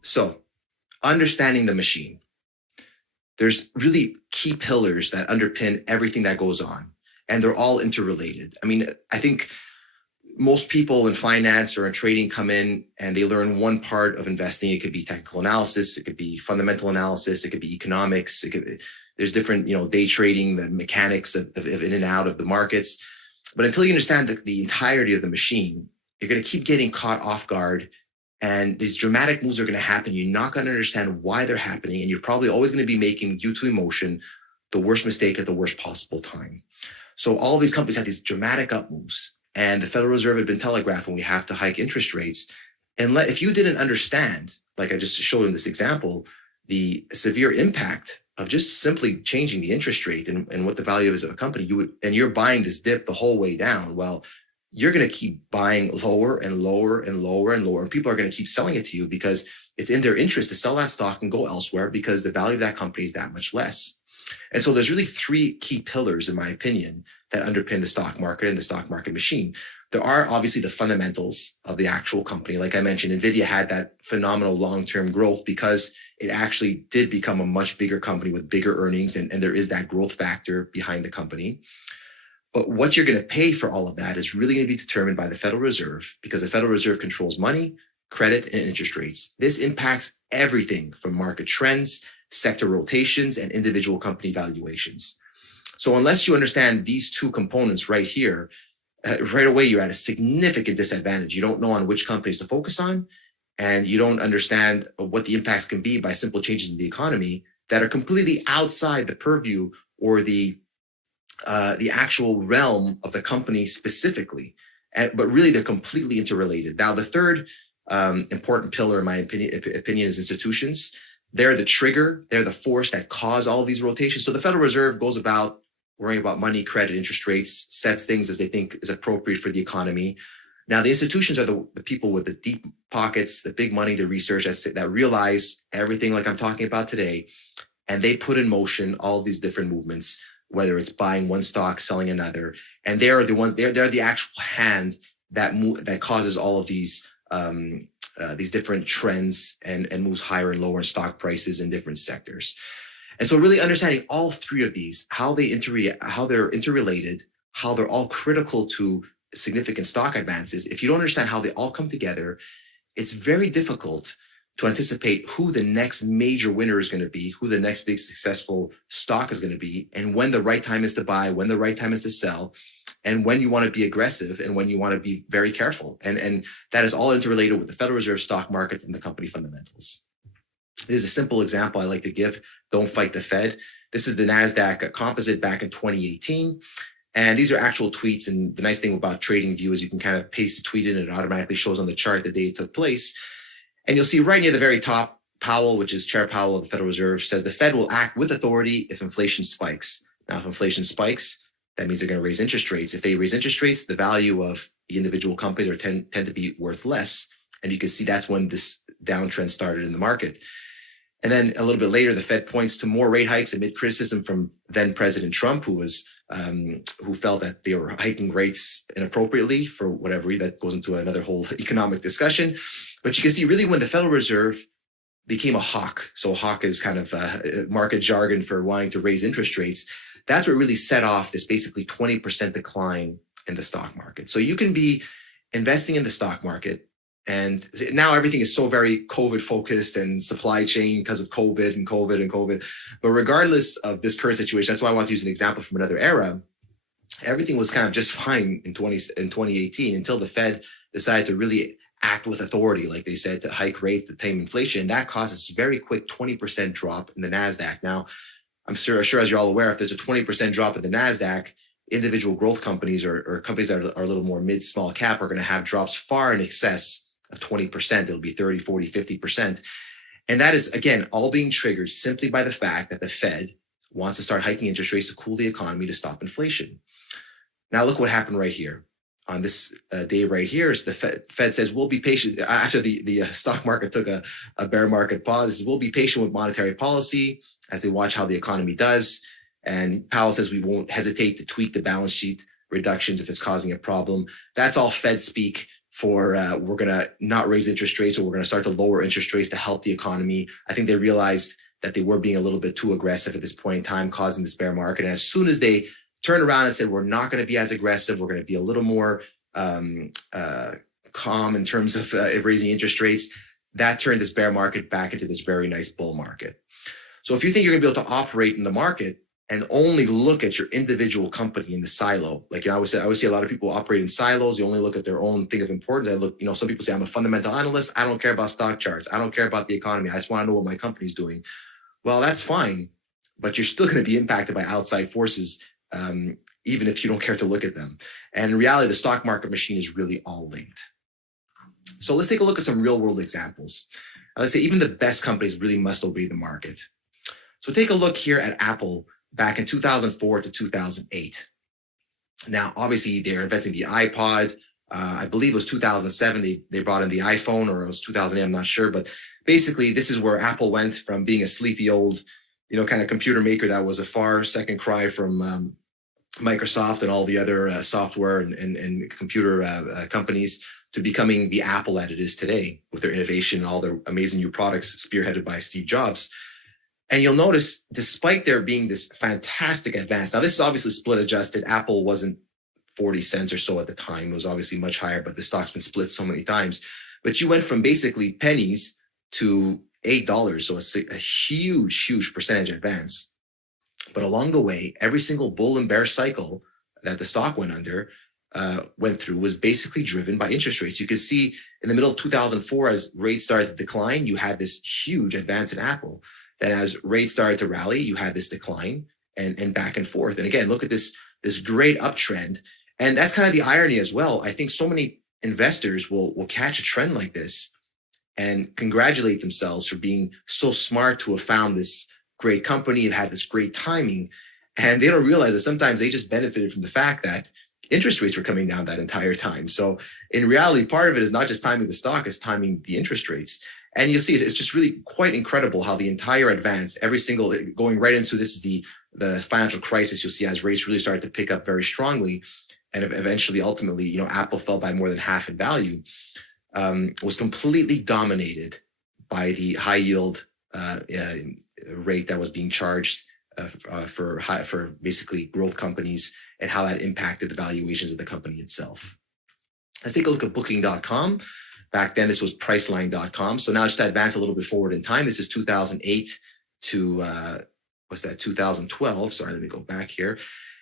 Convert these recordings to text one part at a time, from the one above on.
So, understanding the machine. There's really key pillars that underpin everything that goes on, and they're all interrelated. I mean, I think most people in finance or in trading come in and they learn one part of investing. It could be technical analysis, it could be fundamental analysis, it could be economics, there's different, day trading, the mechanics of in and out of the markets. But until you understand the entirety of the machine, you're going to keep getting caught off guard. And these dramatic moves are going to happen. You're not going to understand why they're happening. And you're probably always going to be making, due to emotion, the worst mistake at the worst possible time. So all these companies had these dramatic up moves. And the Federal Reserve had been telegraphing we have to hike interest rates. And if you didn't understand, like I just showed in this example, the severe impact of just simply changing the interest rate and what the value is of a company, and you're buying this dip the whole way down, well, you're going to keep buying lower and lower and lower and lower. And people are going to keep selling it to you because it's in their interest to sell that stock and go elsewhere because the value of that company is that much less. And so there's really three key pillars, in my opinion, that underpin the stock market and the stock market machine. There are obviously the fundamentals of the actual company. Like I mentioned, NVIDIA had that phenomenal long-term growth because it actually did become a much bigger company with bigger earnings, and there is that growth factor behind the company. But what you're going to pay for all of that is really going to be determined by the Federal Reserve, because the Federal Reserve controls money, credit, and interest rates. This impacts everything from market trends, sector rotations, and individual company valuations. So unless you understand these two components right here, right away, you're at a significant disadvantage. You don't know on which companies to focus on, and you don't understand what the impacts can be by simple changes in the economy that are completely outside the purview or the actual realm of the company specifically. But really, they're completely interrelated. Now, the third important pillar, in my opinion, is institutions. They're the trigger. They're the force that cause all of these rotations. So the Federal Reserve goes about worrying about money, credit, interest rates, sets things as they think is appropriate for the economy. Now, the institutions are the people with the deep pockets, the big money, the research that realize everything like I'm talking about today. And they put in motion all of these different movements, whether it's buying one stock, selling another. And they're the ones, they're the actual hand that causes all of these different trends and moves higher and lower stock prices in different sectors. And so really understanding all three of these, how they're interrelated, how they're all critical to significant stock advances. If you don't understand how they all come together, it's very difficult to anticipate who the next major winner is going to be, who the next big successful stock is going to be, and when the right time is to buy, when the right time is to sell, and when you want to be aggressive and when you want to be very careful. And that is all interrelated with the Federal Reserve, stock markets, and the company fundamentals. This is a simple example I like to give. Don't fight the Fed. This is the NASDAQ composite back in 2018. And these are actual tweets. And the nice thing about TradingView is you can kind of paste a tweet in and it automatically shows on the chart the day it took place. And you'll see right near the very top, Powell, which is Chair Powell of the Federal Reserve, says the Fed will act with authority if inflation spikes. Now, if inflation spikes, that means they're going to raise interest rates. If they raise interest rates, the value of the individual companies tend to be worth less. And you can see that's when this downtrend started in the market. And then a little bit later, the Fed points to more rate hikes amid criticism from then President Trump, who felt that they were hiking rates inappropriately for whatever reason. That goes into another whole economic discussion. But you can see really when the Federal Reserve became a hawk, so hawk is kind of market jargon for wanting to raise interest rates, that's what really set off this basically 20% decline in the stock market. So you can be investing in the stock market, and now everything is so very COVID focused and supply chain because of COVID. But regardless of this current situation, that's why I want to use an example from another era. Everything was kind of just fine in 2018 until the Fed decided to really act with authority, like they said, to hike rates to tame inflation. And that caused this very quick 20% drop in the NASDAQ. Now, I'm sure as you're all aware, if there's a 20% drop in the NASDAQ, individual growth companies or companies that are a little more mid-small cap are going to have drops far in excess of 20%. It'll be 30, 40, 50%. And that is, again, all being triggered simply by the fact that the Fed wants to start hiking interest rates to cool the economy to stop inflation. Now, look what happened right here. On this day right here, is the Fed says, we'll be patient. After the stock market took a bear market pause, we'll be patient with monetary policy as they watch how the economy does. And Powell says we won't hesitate to tweak the balance sheet reductions if it's causing a problem. That's all Fed speak for we're going to not raise interest rates, or we're going to start to lower interest rates to help the economy. I think they realized that they were being a little bit too aggressive at this point in time, causing this bear market. And as soon as they turned around and said, we're not going to be as aggressive, we're going to be a little more calm in terms of raising interest rates, that turned this bear market back into this very nice bull market. So if you think you're going to be able to operate in the market and only look at your individual company in the silo, like I always say a lot of people operate in silos. You only look at their own thing of importance. Some people say, I'm a fundamental analyst. I don't care about stock charts. I don't care about the economy. I just want to know what my company's doing. Well, that's fine, but you're still going to be impacted by outside forces, even if you don't care to look at them. And in reality, the stock market machine is really all linked. So let's take a look at some real world examples. Let's say even the best companies really must obey the market. So take a look here at Apple back in 2004 to 2008. Now, obviously, they're inventing the iPod. I believe it was 2007. They brought in the iPhone, or it was 2008. I'm not sure. But basically, this is where Apple went from being a sleepy old, kind of computer maker that was a far second cry from Microsoft and all the other software and computer companies, to becoming the Apple that it is today with their innovation and all their amazing new products spearheaded by Steve Jobs. And you'll notice, despite there being this fantastic advance, now this is obviously split adjusted. Apple wasn't 40 cents or so at the time. It was obviously much higher, but the stock's been split so many times. But you went from basically pennies to $8. So it's a huge, huge percentage advance. But along the way, every single bull and bear cycle that the stock went through was basically driven by interest rates. You could see in the middle of 2004, as rates started to decline, you had this huge advance in Apple. Then as rates started to rally, you had this decline and back and forth. And again, look at this great uptrend. And that's kind of the irony as well. I think so many investors will catch a trend like this and congratulate themselves for being so smart to have found this great company and had this great timing. And they don't realize that sometimes they just benefited from the fact that interest rates were coming down that entire time. So in reality, part of it is not just timing the stock, it's timing the interest rates. And you'll see it's just really quite incredible how the entire advance, every single, going right into this is the financial crisis, you'll see as rates really started to pick up very strongly. And eventually, ultimately, Apple fell by more than half in value, was completely dominated by the high yield rate that was being charged for basically growth companies, and how that impacted the valuations of the company itself. Let's take a look at Booking.com. Back then, this was Priceline.com. So now just to advance a little bit forward in time, this is 2008 to 2012. Sorry, let me go back here.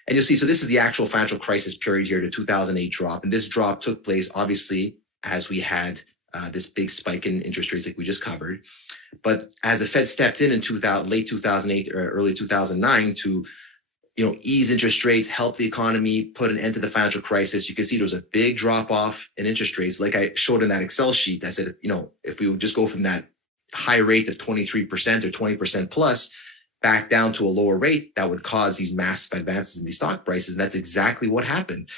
And you'll see, so this is the actual financial crisis period here, the 2008 drop. And this drop took place, obviously, as we had this big spike in interest rates like we just covered. But as the Fed stepped in late 2008 or early 2009 to ease interest rates, help the economy, put an end to the financial crisis, you can see there was a big drop off in interest rates. Like I showed in that Excel sheet, I said, if we would just go from that high rate of 23% or 20% plus back down to a lower rate, that would cause these massive advances in these stock prices. And that's exactly what happened.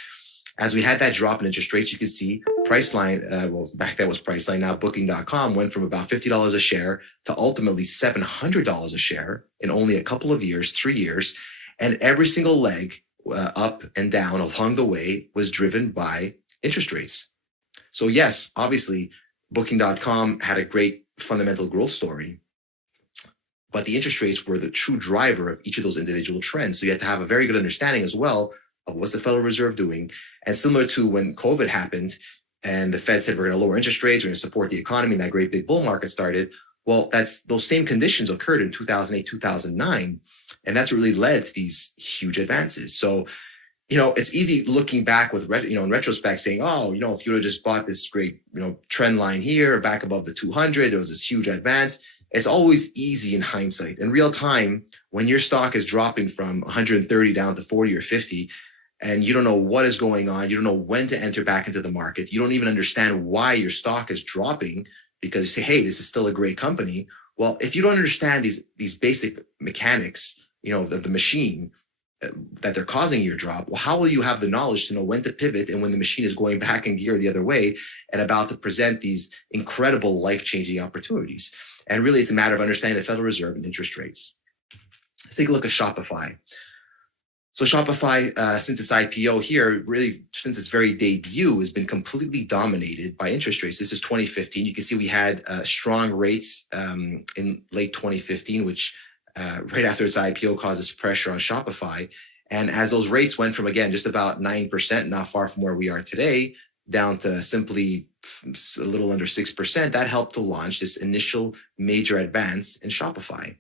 As we had that drop in interest rates, you can see Priceline, back then was Priceline, now Booking.com went from about $50 a share to ultimately $700 a share in only a couple of years, 3 years. And every single leg up and down along the way was driven by interest rates. So yes, obviously, Booking.com had a great fundamental growth story, but the interest rates were the true driver of each of those individual trends. So you have to have a very good understanding as well of what's the Federal Reserve doing. And similar to when COVID happened and the Fed said, we're going to lower interest rates, we're going to support the economy, and that great big bull market started. Well, those same conditions occurred in 2008, 2009. And that's what really led to these huge advances. So, it's easy looking back with, in retrospect saying, if you would have just bought this great, trend line here back above the 200, there was this huge advance. It's always easy in hindsight. In real time, when your stock is dropping from 130 down to 40 or 50, and you don't know what is going on, you don't know when to enter back into the market, you don't even understand why your stock is dropping, because you say, hey, this is still a great company. Well, if you don't understand these basic mechanics, of the machine that they're causing your drop, well, how will you have the knowledge to know when to pivot and when the machine is going back in gear the other way and about to present these incredible life-changing opportunities? And really, it's a matter of understanding the Federal Reserve and interest rates. Let's take a look at Shopify. So Shopify, since its IPO here, really since its very debut, has been completely dominated by interest rates. This is 2015. You can see we had strong rates in late 2015, which right after its IPO causes pressure on Shopify. And as those rates went from, again, just about 9%, not far from where we are today, down to simply a little under 6%, that helped to launch this initial major advance in Shopify.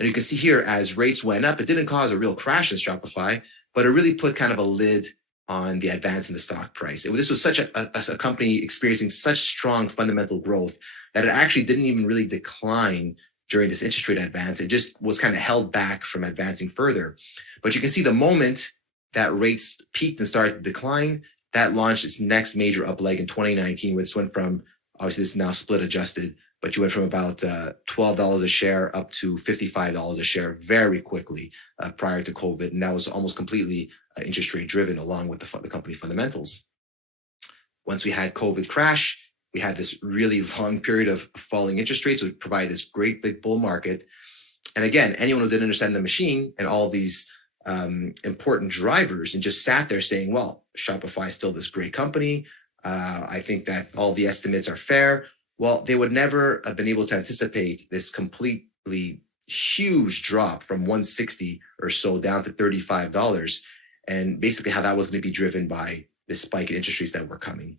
And you can see here, as rates went up, it didn't cause a real crash in Shopify, but it really put kind of a lid on the advance in the stock price. This was such a company experiencing such strong fundamental growth that it actually didn't even really decline during this interest rate advance. It just was kind of held back from advancing further. But you can see the moment that rates peaked and started to decline, that launched its next major up leg in 2019, where this went from, obviously this is now split adjusted, but you went from about $12 a share up to $55 a share very quickly prior to COVID. And that was almost completely interest rate driven along with the company fundamentals. Once we had COVID crash, we had this really long period of falling interest rates, which provided this great big bull market. And again, anyone who didn't understand the machine and all these important drivers and just sat there saying, well, Shopify is still this great company. I think that all the estimates are fair. Well, they would never have been able to anticipate this completely huge drop from 160 or so down to $35, and basically how that was going to be driven by this spike in interest rates that were coming.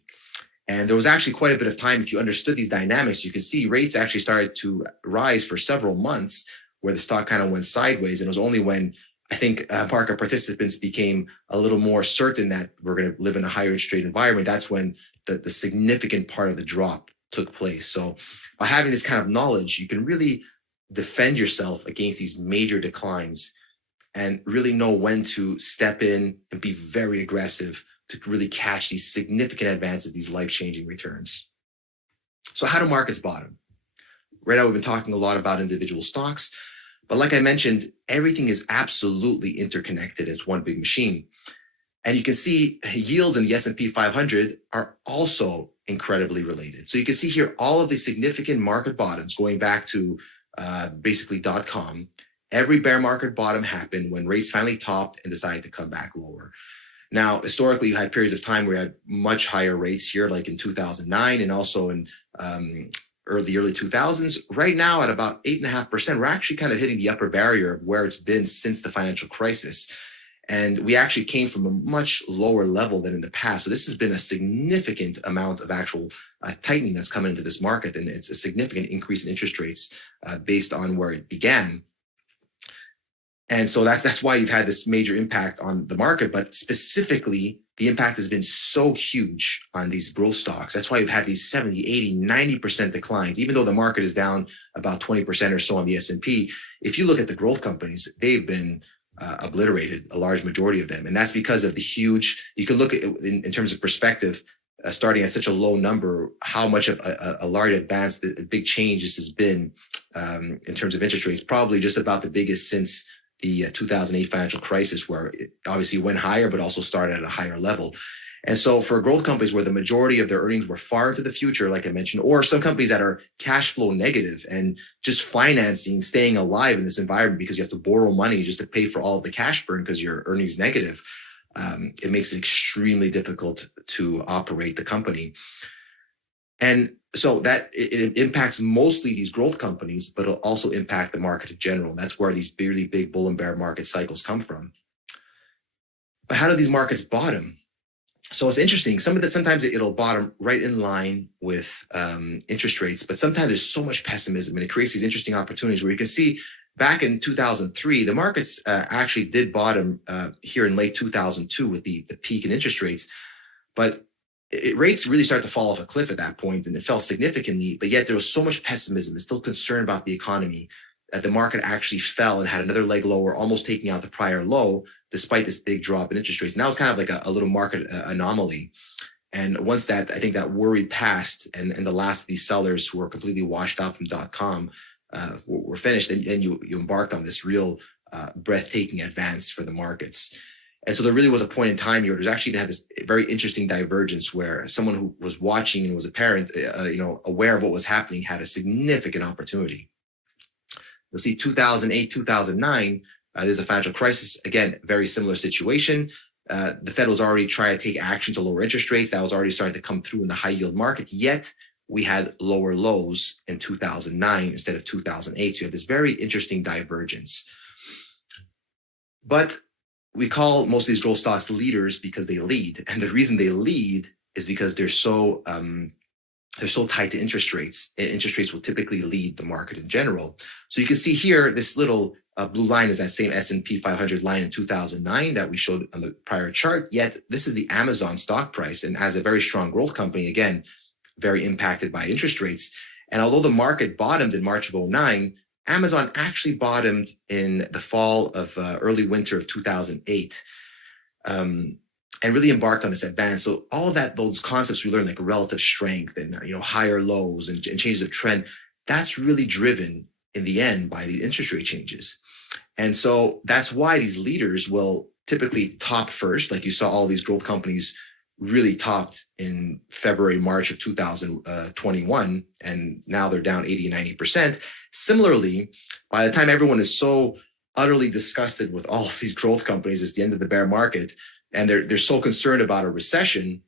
And there was actually quite a bit of time, if you understood these dynamics, you could see rates actually started to rise for several months where the stock kind of went sideways. And it was only when I think market participants became a little more certain that we're going to live in a higher interest rate environment, that's when the significant part of the drop took place. So by having this kind of knowledge, you can really defend yourself against these major declines and really know when to step in and be very aggressive to really catch these significant advances, these life-changing returns. So how do markets bottom? Right now, we've been talking a lot about individual stocks, but like I mentioned, everything is absolutely interconnected. It's one big machine. And you can see yields in the S&P 500 are also incredibly related. So you can see here all of the significant market bottoms going back to basically .com. Every bear market bottom happened when rates finally topped and decided to come back lower. Now, historically, you had periods of time where you had much higher rates here, like in 2009 and also in early 2000s. Right now, at about 8.5%, we're actually kind of hitting the upper barrier of where it's been since the financial crisis. And we actually came from a much lower level than in the past. So this has been a significant amount of actual tightening that's come into this market. And it's a significant increase in interest rates based on where it began. And so that's why you've had this major impact on the market. But specifically, the impact has been so huge on these growth stocks. That's why you've had these 70, 80, 90% declines. Even though the market is down about 20% or so on the S&P, if you look at the growth companies, they've been obliterated, a large majority of them. And that's because of the huge, you can look at it in terms of perspective, starting at such a low number, how much of a large advance, the big change this has been in terms of interest rates, probably just about the biggest since the 2008 financial crisis, where it obviously went higher, but also started at a higher level. And so for growth companies where the majority of their earnings were far into the future, like I mentioned, or some companies that are cash flow negative and just financing, staying alive in this environment because you have to borrow money just to pay for all of the cash burn because your earnings negative, it makes it extremely difficult to operate the company. And so that it impacts mostly these growth companies, but it'll also impact the market in general. And that's where these really big bull and bear market cycles come from. But how do these markets bottom? So it's interesting. Sometimes it'll bottom right in line with interest rates, but sometimes there's so much pessimism and it creates these interesting opportunities where you can see back in 2003, the markets actually did bottom here in late 2002 with the peak in interest rates, but rates really started to fall off a cliff at that point, and it fell significantly, but yet there was so much pessimism and still concern about the economy that the market actually fell and had another leg lower, almost taking out the prior low, despite this big drop in interest rates. And that was kind of like a little market anomaly. And once that, I think that worry passed and the last of these sellers who were completely washed out from .com were finished, and you embarked on this real breathtaking advance for the markets. And so there really was a point in time here. There's actually had this very interesting divergence where someone who was watching and was a parent, aware of what was happening, had a significant opportunity. You'll see 2008, 2009, There's a financial crisis. Again, very similar situation. The Fed was already trying to take action to lower interest rates. That was already starting to come through in the high yield market. Yet we had lower lows in 2009 instead of 2008. So you have this very interesting divergence. But we call most of these growth stocks leaders because they lead. And the reason they lead is because they're so tied to interest rates. Interest rates will typically lead the market in general. So you can see here, this little blue line is that same S&P 500 line in 2009 that we showed on the prior chart. Yet this is the Amazon stock price. And as a very strong growth company, again, very impacted by interest rates. And although the market bottomed in March of 2009, Amazon actually bottomed in the fall of early winter of 2008. And really embarked on this advance. So all of that, those concepts we learned, like relative strength and higher lows and changes of trend, that's really driven in the end by the interest rate changes. And so that's why these leaders will typically top first, like you saw all these growth companies really topped in February, March of 2021, and now they're down 80 and 90%. Similarly, by the time everyone is so utterly disgusted with all of these growth companies, it's the end of the bear market, and they're so concerned about a recession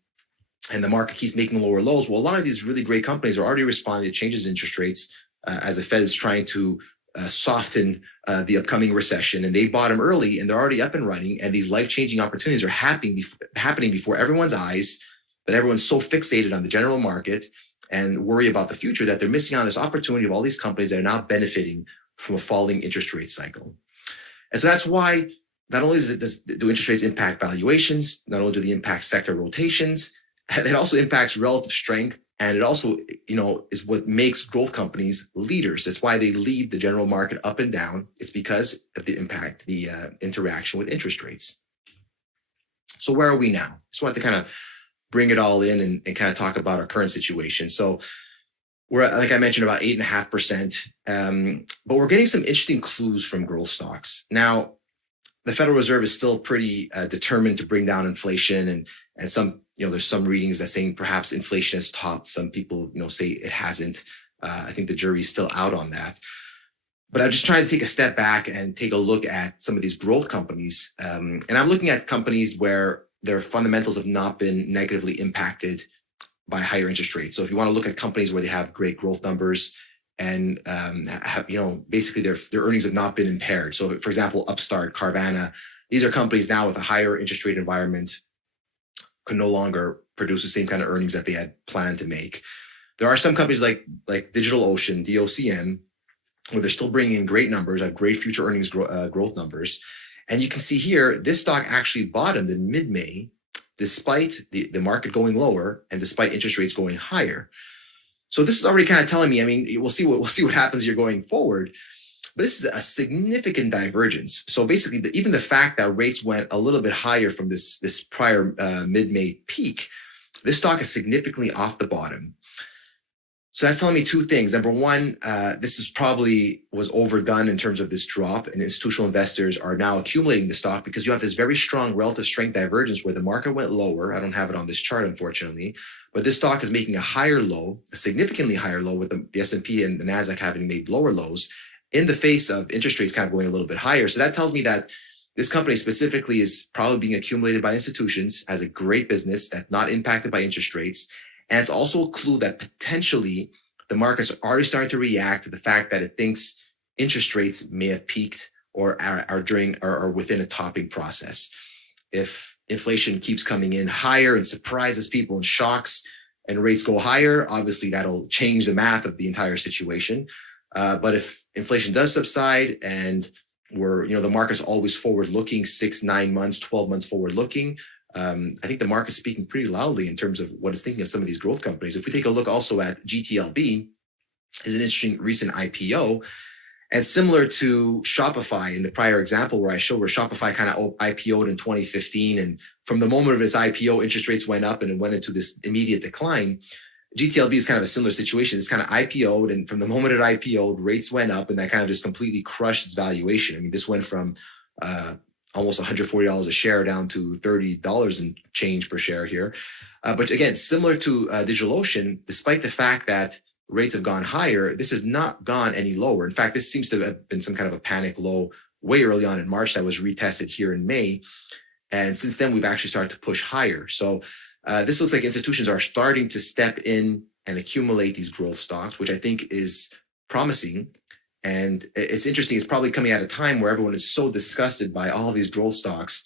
and the market keeps making lower lows. Well, a lot of these really great companies are already responding to changes in interest rates as the Fed is trying to soften the upcoming recession, and they bottom early and they're already up and running. And these life-changing opportunities are happening before everyone's eyes, but everyone's so fixated on the general market and worry about the future that they're missing on this opportunity of all these companies that are now benefiting from a falling interest rate cycle. And so that's why not only do interest rates impact valuations, not only do they impact sector rotations, it also impacts relative strength. And it also, is what makes growth companies leaders. That's why they lead the general market up and down. It's because of the impact, the interaction with interest rates. So where are we now? Just want to kind of bring it all in and kind of talk about our current situation. So we're, like I mentioned, about 8.5%. But we're getting some interesting clues from growth stocks. Now, the Federal Reserve is still pretty determined to bring down inflation, and some, there's some readings that saying perhaps inflation has topped. Some people, say it hasn't. I think the jury's still out on that. But I'm just trying to take a step back and take a look at some of these growth companies. And I'm looking at companies where their fundamentals have not been negatively impacted by higher interest rates. So if you want to look at companies where they have great growth numbers and basically their earnings have not been impaired. So for example, Upstart, Carvana, these are companies now with a higher interest rate environment could no longer produce the same kind of earnings that they had planned to make. There are some companies like DigitalOcean, DOCN, where they're still bringing in great numbers, have great future earnings growth numbers. And you can see here, this stock actually bottomed in mid-May, despite the market going lower and despite interest rates going higher. So this is already kind of telling me, we'll see what happens here going forward. But this is a significant divergence. So basically, even the fact that rates went a little bit higher from this prior mid-May peak, this stock is significantly off the bottom. So that's telling me two things. Number one, this is probably was overdone in terms of this drop, and institutional investors are now accumulating the stock because you have this very strong relative strength divergence where the market went lower. I don't have it on this chart, unfortunately, but this stock is making a higher low, a significantly higher low, with the S&P and the NASDAQ having made lower lows in the face of interest rates kind of going a little bit higher. So that tells me that this company specifically is probably being accumulated by institutions as a great business that's not impacted by interest rates. And it's also a clue that potentially the markets are already starting to react to the fact that it thinks interest rates may have peaked or are within a topping process. If inflation keeps coming in higher and surprises people and shocks and rates go higher, obviously that'll change the math of the entire situation. But if inflation does subside and the market's always forward-looking, 6, 9 months, 12 months forward-looking, I think the market's speaking pretty loudly in terms of what it's thinking of some of these growth companies. If we take a look also at GTLB, is an interesting recent IPO. And similar to Shopify in the prior example where I showed where Shopify kind of IPO'd in 2015. And from the moment of its IPO, interest rates went up and it went into this immediate decline. GTLB is kind of a similar situation. It's kind of IPO'd, and from the moment it IPO'd, rates went up, and that kind of just completely crushed its valuation. This went from almost $140 a share down to $30 and change per share here. But again, similar to DigitalOcean, despite the fact that rates have gone higher, this has not gone any lower. In fact, this seems to have been some kind of a panic low way early on in March that was retested here in May. And since then, we've actually started to push higher. So this looks like institutions are starting to step in and accumulate these growth stocks, which I think is promising. And it's interesting. It's probably coming at a time where everyone is so disgusted by all these growth stocks,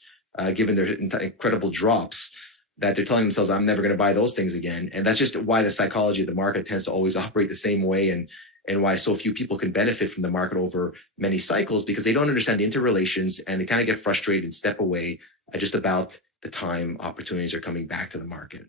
given their incredible drops, that they're telling themselves, I'm never going to buy those things again. And that's just why the psychology of the market tends to always operate the same way, and why so few people can benefit from the market over many cycles, because they don't understand the interrelations and they kind of get frustrated and step away at just about the time opportunities are coming back to the market.